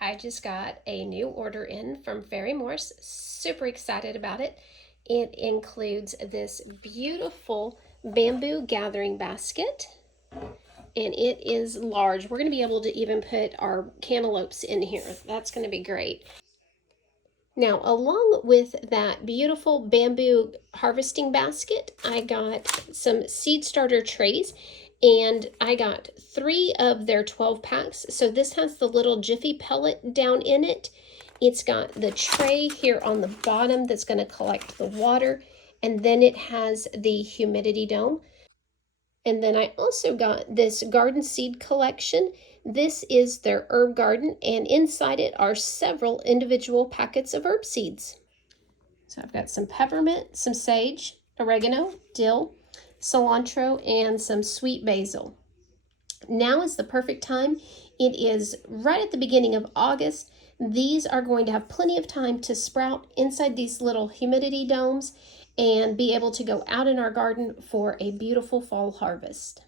I just got a new order in from Ferry Morse. Super excited about it. It includes this beautiful bamboo gathering basket, and it is large. We're going to be able to even put our cantaloupes in here. That's going to be great. Now, along with that beautiful bamboo harvesting basket, I got some seed starter trays, and I got 3 of their 12 packs. So this has the little Jiffy pellet down in it. It's got the tray here on the bottom that's going to collect the water, and then it has the humidity dome. And then I also got this garden seed collection. This is their herb garden, and inside it are several individual packets of herb seeds. So I've got some peppermint, some sage, oregano, dill, cilantro, and some sweet basil. Now is the perfect time. It is right at the beginning of August. These are going to have plenty of time to sprout inside these little humidity domes and be able to go out in our garden for a beautiful fall harvest.